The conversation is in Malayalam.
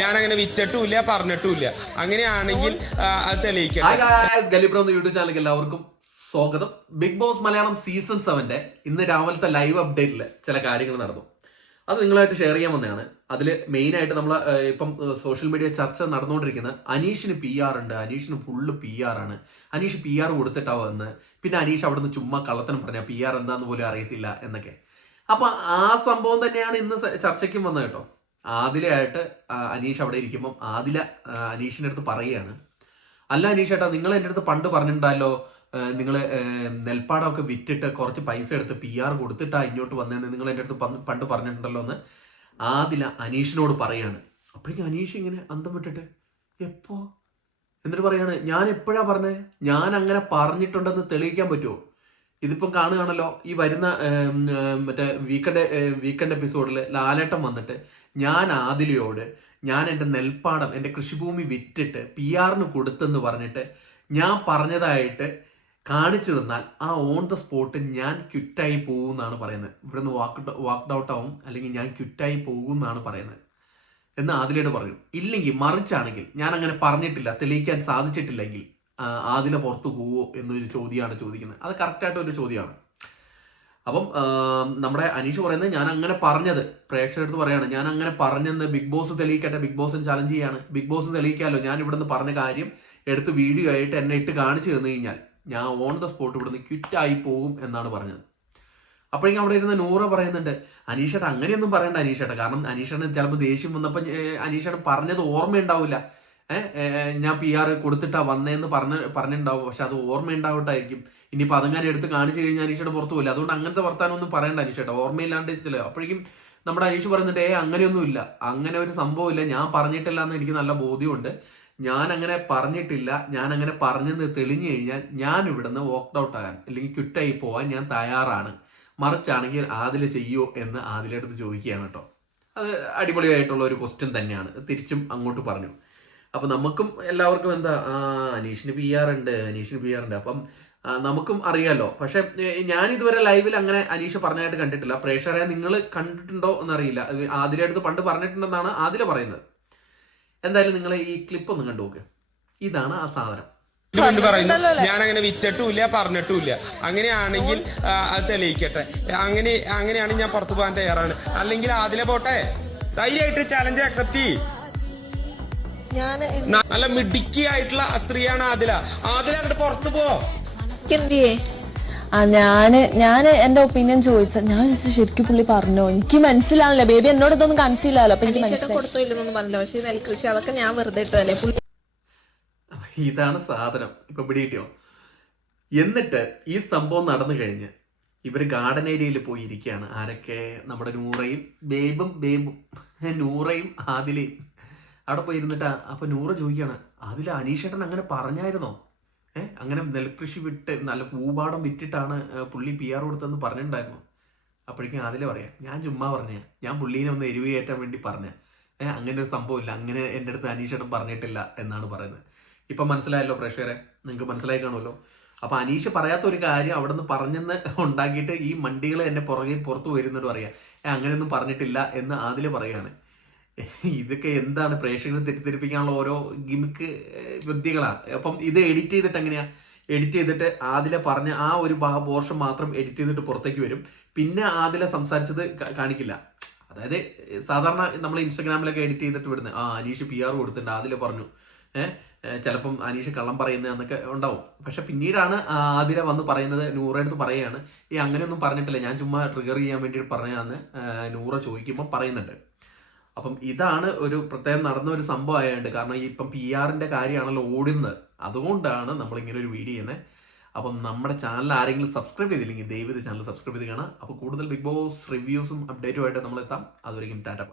ഞാൻ അങ്ങനെ വിറ്റിട്ടുമില്ല പറഞ്ഞിട്ടുമില്ല. അങ്ങനെയാണെങ്കിൽ അത് തെളിയിക്കട്ടെ. ഗലിബ്രോ യൂട്യൂബ് ചാനലിലേക്ക് എല്ലാവർക്കും സ്വാഗതം. ബിഗ് ബോസ് മലയാളം സീസൺ 7 ഇന്ന് രാവിലത്തെ ലൈവ് അപ്ഡേറ്റിൽ ചില കാര്യങ്ങൾ നടന്നു. അത് നിങ്ങളായിട്ട് ഷെയർ ചെയ്യാൻ വന്നതാണ്. അതിൽ മെയിൻ ആയിട്ട് നമ്മൾ ഇപ്പം സോഷ്യൽ മീഡിയ ചർച്ച നടന്നുകൊണ്ടിരിക്കുന്നത് അനീഷിന് PR ഉണ്ട്, അനീഷിന് ഫുള്ള് PR ആണ്, അനീഷ് PR കൊടുത്തിട്ടാ വന്ന്, പിന്നെ അനീഷ് അവിടുന്ന് ചുമ്മാ കള്ളത്തനം പറഞ്ഞ PR എന്താന്ന് പോലും അറിയത്തില്ല എന്നൊക്കെ. അപ്പൊ ആ സംഭവം തന്നെയാണ് ഇന്ന് ചർച്ചയ്ക്കും വന്നത് കേട്ടോ. ആദിലയായിട്ട് അനീഷ് അവിടെ ഇരിക്കുമ്പം അനീഷിന്റെ അടുത്ത് പറയുകയാണ്, അല്ല അനീഷ് ഏട്ടാ, നിങ്ങൾ എൻ്റെ അടുത്ത് പണ്ട് പറഞ്ഞിട്ടുണ്ടല്ലോ, നിങ്ങൾ നെൽപ്പാടമൊക്കെ വിറ്റിട്ട് കുറച്ച് പൈസ എടുത്ത് PR കൊടുത്തിട്ടാ ഇങ്ങോട്ട് വന്നതെന്ന് നിങ്ങൾ എൻ്റെ അടുത്ത് പണ്ട് പറഞ്ഞിട്ടുണ്ടല്ലോ എന്ന് ആദില അനീഷിനോട് പറയാണ്. അപ്പോഴേക്കും അനീഷ് ഇങ്ങനെ അന്തം വിട്ടിട്ട് എപ്പോ എന്നിട്ട് പറയാണ്, ഞാൻ എപ്പോഴാ പറഞ്ഞേ, ഞാൻ അങ്ങനെ പറഞ്ഞിട്ടുണ്ടെന്ന് തെളിയിക്കാൻ പറ്റുമോ? ഇതിപ്പം കാണുകയാണല്ലോ, ഈ വരുന്ന മറ്റേ വീക്കെൻഡ് എപ്പിസോഡിൽ ലാലേട്ടൻ വന്നിട്ട് ഞാൻ ആദിലയോട് ഞാൻ എൻ്റെ നെൽപ്പാടം എൻ്റെ കൃഷിഭൂമി വിറ്റിട്ട് PR കൊടുത്തെന്ന് പറഞ്ഞിട്ട് ഞാൻ പറഞ്ഞതായിട്ട് കാണിച്ചു തന്നാൽ ആ ഓൺ ദ സ്പോട്ട് ഞാൻ ക്വിറ്റായി പോകും എന്നാണ് പറയുന്നത്. ഇവിടുന്ന് വാക്ക്ഡ് ഔട്ട് ആവും, അല്ലെങ്കിൽ ഞാൻ ക്വിറ്റായി പോകും എന്നാണ് പറയുന്നത് എന്ന് ആദിലയോട് പറയും. ഇല്ലെങ്കിൽ മറിച്ചാണെങ്കിൽ ഞാൻ അങ്ങനെ പറഞ്ഞിട്ടില്ല, തെളിയിക്കാൻ സാധിച്ചിട്ടില്ലെങ്കിൽ ആദില പുറത്തു പോവോ എന്നൊരു ചോദ്യമാണ് ചോദിക്കുന്നത്. അത് കറക്റ്റായിട്ട് ഒരു ചോദ്യമാണ്. അപ്പം നമ്മുടെ അനീഷ് പറയുന്നത് ഞാൻ അങ്ങനെ പറഞ്ഞത് പ്രേക്ഷകർക്ക് പറയാണ്, ഞാൻ അങ്ങനെ പറഞ്ഞെന്ന് ബിഗ് ബോസ് തെളിയിക്കട്ടെ, ബിഗ് ബോസിന് ചലഞ്ച് ചെയ്യാണ്, ബിഗ് ബോസിന് തെളിയിക്കാമല്ലോ, ഞാൻ ഇവിടുന്ന് പറഞ്ഞ കാര്യം എടുത്ത് വീഡിയോ ആയിട്ട് എന്നെ ഇട്ട് കാണിച്ചു തന്നു കഴിഞ്ഞാൽ ഞാൻ ഓൺ ദ സ്പോട്ട് ഇവിടുന്ന് ക്വിറ്റായി പോകും എന്നാണ് പറഞ്ഞത്. അപ്പോഴേക്കും അവിടെ ഇരുന്ന നൂറ പറയുന്നുണ്ട്, അനീഷേട്ട അങ്ങനെയൊന്നും പറയണ്ട അനീഷേട്ട, കാരണം അനീഷേട്ടന് ചിലപ്പോൾ ദേഷ്യം വന്നപ്പോൾ അനീഷേട്ടൻ പറഞ്ഞത് ഓർമ്മയുണ്ടാവില്ല, ഞാൻ PR കൊടുത്തിട്ടാ വന്നേന്ന് പറഞ്ഞിട്ടുണ്ടാവും, പക്ഷെ അത് ഓർമ്മയുണ്ടാവട്ടായിരിക്കും. ഇനിയിപ്പോൾ അതങ്ങനെ എടുത്ത് കാണിച്ചു കഴിഞ്ഞാൽ അനീഷയുടെ പുറത്തു പോയില്ല. അതുകൊണ്ട് അങ്ങനത്തെ വർത്താനം ഒന്നും പറയണ്ട അനീഷേട്ട, ഓർമ്മയില്ലാണ്ട് ചില. അപ്പോഴേക്കും നമ്മുടെ അനീഷ് പറയുന്നുണ്ട്, അങ്ങനെയൊന്നുമില്ല, അങ്ങനെ ഒരു സംഭവമില്ല, ഞാൻ പറഞ്ഞിട്ടില്ല എന്ന് എനിക്ക് നല്ല ബോധ്യമുണ്ട്, ഞാൻ അങ്ങനെ പറഞ്ഞിട്ടില്ല, ഞാൻ അങ്ങനെ പറഞ്ഞെന്ന് തെളിഞ്ഞു കഴിഞ്ഞാൽ ഞാൻ ഇവിടുന്ന് വോക്ക്ഡ് ഔട്ട് ആകാൻ അല്ലെങ്കിൽ ക്വിറ്റായി പോകാൻ ഞാൻ തയ്യാറാണ്, മറിച്ചാണെങ്കിൽ ആദില ചെയ്യോ എന്ന് ആദിലടുത്ത് ചോദിക്കുകയാണ് കേട്ടോ. അത് അടിപൊളിയായിട്ടുള്ള ഒരു ക്വസ്റ്റ്യൻ തന്നെയാണ്. തിരിച്ചും അങ്ങോട്ട് പറഞ്ഞു. അപ്പൊ നമുക്കും എല്ലാവർക്കും എന്താ, അനീഷിന് PR ഉണ്ട്, അപ്പം നമുക്കും അറിയാലോ. പക്ഷെ ഞാൻ ഇതുവരെ ലൈവിൽ അങ്ങനെ അനീഷ് പറഞ്ഞായിട്ട് കണ്ടിട്ടില്ല. പ്രേക്ഷകരെ നിങ്ങൾ കണ്ടിട്ടുണ്ടോ എന്നറിയില്ല. ആദില അടുത്ത് പണ്ട് പറഞ്ഞിട്ടുണ്ടെന്നാണ് ആദില പറയുന്നത്. എന്തായാലും നിങ്ങൾ ഈ ക്ലിപ്പ് ഒന്ന് കണ്ടു നോക്ക്. ഇതാണ് ആ സാധനം. ഞാൻ അങ്ങനെ വിറ്റിട്ടുമില്ല പറഞ്ഞിട്ടുമില്ല. അങ്ങനെയാണെങ്കിൽ അത് തെളിയിക്കട്ടെ. അങ്ങനെയാണെങ്കിൽ ഞാൻ പുറത്തു പോകാൻ തയ്യാറാണ്. അല്ലെങ്കിൽ ആദില പോട്ടെ, ധൈര്യമായിട്ട് ചലഞ്ച് അക്സെപ്റ്റ് ചെയ്യും. നല്ല മിടുക്കിയായിട്ടുള്ള സ്ത്രീയാണ് ആദില. അങ്ങോട്ട് പുറത്തു പോ. ഞാൻ എന്റെ ഒപ്പീനിയൻ ചോദിച്ച, ഞാൻ ശരിക്കും പുള്ളി പറഞ്ഞോ, എനിക്ക് മനസ്സിലാവില്ല. ബേബി എന്നോട് ഇതൊന്നും കാണിച്ചില്ലല്ലോ, അപ്പൊ എനിക്ക് നെൽകൃഷി അതൊക്കെ ഞാൻ വെറുതെ ഇട്ടതല്ലേ. ഇതാണ് സാധനം. ഇപ്പൊ പിടികിട്ടിയോ? എന്നിട്ട് ഈ സംഭവം നടന്നു കഴിഞ്ഞ് ഇവര് ഗാർഡൻ ഏരിയയിൽ പോയി ഇരിക്കുകയാണ്. ആരൊക്കെ? നമ്മുടെ നൂറയും നൂറയും ആദിലയും അവിടെ പോയി ഇരുന്നിട്ടാ. അപ്പൊ നൂറ ചോദിക്കുകയാണ്, അതിൽ അനീഷേട്ടൻ അങ്ങനെ പറഞ്ഞായിരുന്നോ? അങ്ങനെ നെൽകൃഷി വിട്ട് നല്ല പൂപാടം വിറ്റിട്ടാണ് പുള്ളി PR കൊടുത്തതെന്ന് പറഞ്ഞിട്ടുണ്ടായിരുന്നു. അപ്പോഴേക്കും അതിലെ പറയാം, ഞാൻ ചുമ്മാ പറഞ്ഞ, ഞാൻ പുള്ളീനെ ഒന്ന് എരിവ് കയറ്റാൻ വേണ്ടി പറഞ്ഞ, അങ്ങനെ ഒരു സംഭവമില്ല, അങ്ങനെ എൻ്റെ അടുത്ത് അനീഷേട്ടൻ പറഞ്ഞിട്ടില്ല എന്നാണ് പറയുന്നത്. ഇപ്പം മനസ്സിലായല്ലോ പ്രേക്ഷകരെ, നിങ്ങൾക്ക് മനസ്സിലായി കാണുമല്ലോ. അപ്പൊ അനീഷ് പറയാത്ത ഒരു കാര്യം അവിടെ നിന്ന് പറഞ്ഞെന്ന് ഉണ്ടാക്കിയിട്ട് ഈ മണ്ടികൾ എന്നെ പുറത്തു വരുന്നോട് പറയാം, അങ്ങനെയൊന്നും പറഞ്ഞിട്ടില്ല എന്ന് ആദില് പറയാണ്. ഇതൊക്കെ എന്താണ് പ്രേക്ഷകരെ തെറ്റിദ്ധരിപ്പിക്കാനുള്ള ഓരോ ഗിമിക്ക് വിദ്യകളാണ്. അപ്പം ഇത് എഡിറ്റ് ചെയ്തിട്ട് എങ്ങനെയാ? എഡിറ്റ് ചെയ്തിട്ട് ആദില പറഞ്ഞ ആ ഒരു പോർഷൻ മാത്രം എഡിറ്റ് ചെയ്തിട്ട് പുറത്തേക്ക് വരും. പിന്നെ ആദില സംസാരിച്ചത് കാണിക്കില്ല. അതായത് സാധാരണ നമ്മൾ ഇൻസ്റ്റാഗ്രാമിലൊക്കെ എഡിറ്റ് ചെയ്തിട്ട് വിടുന്നത്, അനീഷ് PR കൊടുത്തിട്ടുണ്ട്, ആദില പറഞ്ഞു, ചിലപ്പം അനീഷ് കള്ളം പറയുന്നത് എന്നൊക്കെ ഉണ്ടാവും. പക്ഷെ പിന്നീടാണ് ആദില വന്ന് പറയുന്നത്, നൂറയുടെ അടുത്ത് പറയുകയാണ്, അങ്ങനെയൊന്നും പറഞ്ഞിട്ടില്ല, ഞാൻ ചുമ്മാ ട്രിഗർ ചെയ്യാൻ വേണ്ടി പറഞ്ഞാന്ന് നൂറ ചോദിക്കുമ്പോൾ പറയുന്നുണ്ട്. അപ്പം ഇതാണ് ഒരു പ്രത്യേകം നടന്ന ഒരു സംഭവം ആയതുകൊണ്ട്, കാരണം ഇപ്പം PR കാര്യമാണല്ലോ ഓടുന്നത്, അതുകൊണ്ടാണ് നമ്മൾ ഇങ്ങനെ ഒരു വീഡിയോ ചെയ്യുന്നത്. അപ്പം നമ്മുടെ ചാനൽ ആരെങ്കിലും സബ്സ്ക്രൈബ് ചെയ്തില്ലെങ്കിൽ ദയവ് ചാനൽ സബ്സ്ക്രൈബ് ചെയ്ത് കാണാം. അപ്പോൾ കൂടുതൽ ബിഗ് ബോസ് റിവ്യൂസും അപ്ഡേറ്റുമായിട്ട് നമ്മൾ എത്താം. അതുവരെയും ടാറ്റ.